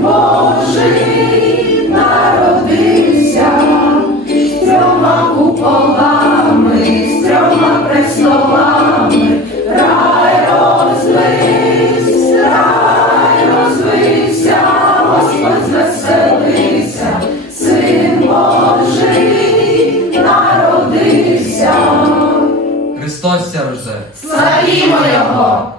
Божий народився, трьома куполами, з трьома престолами, рай розвився, рай розвився, Господь звеселився, син Божий народився. Христос ся рожде. Славімо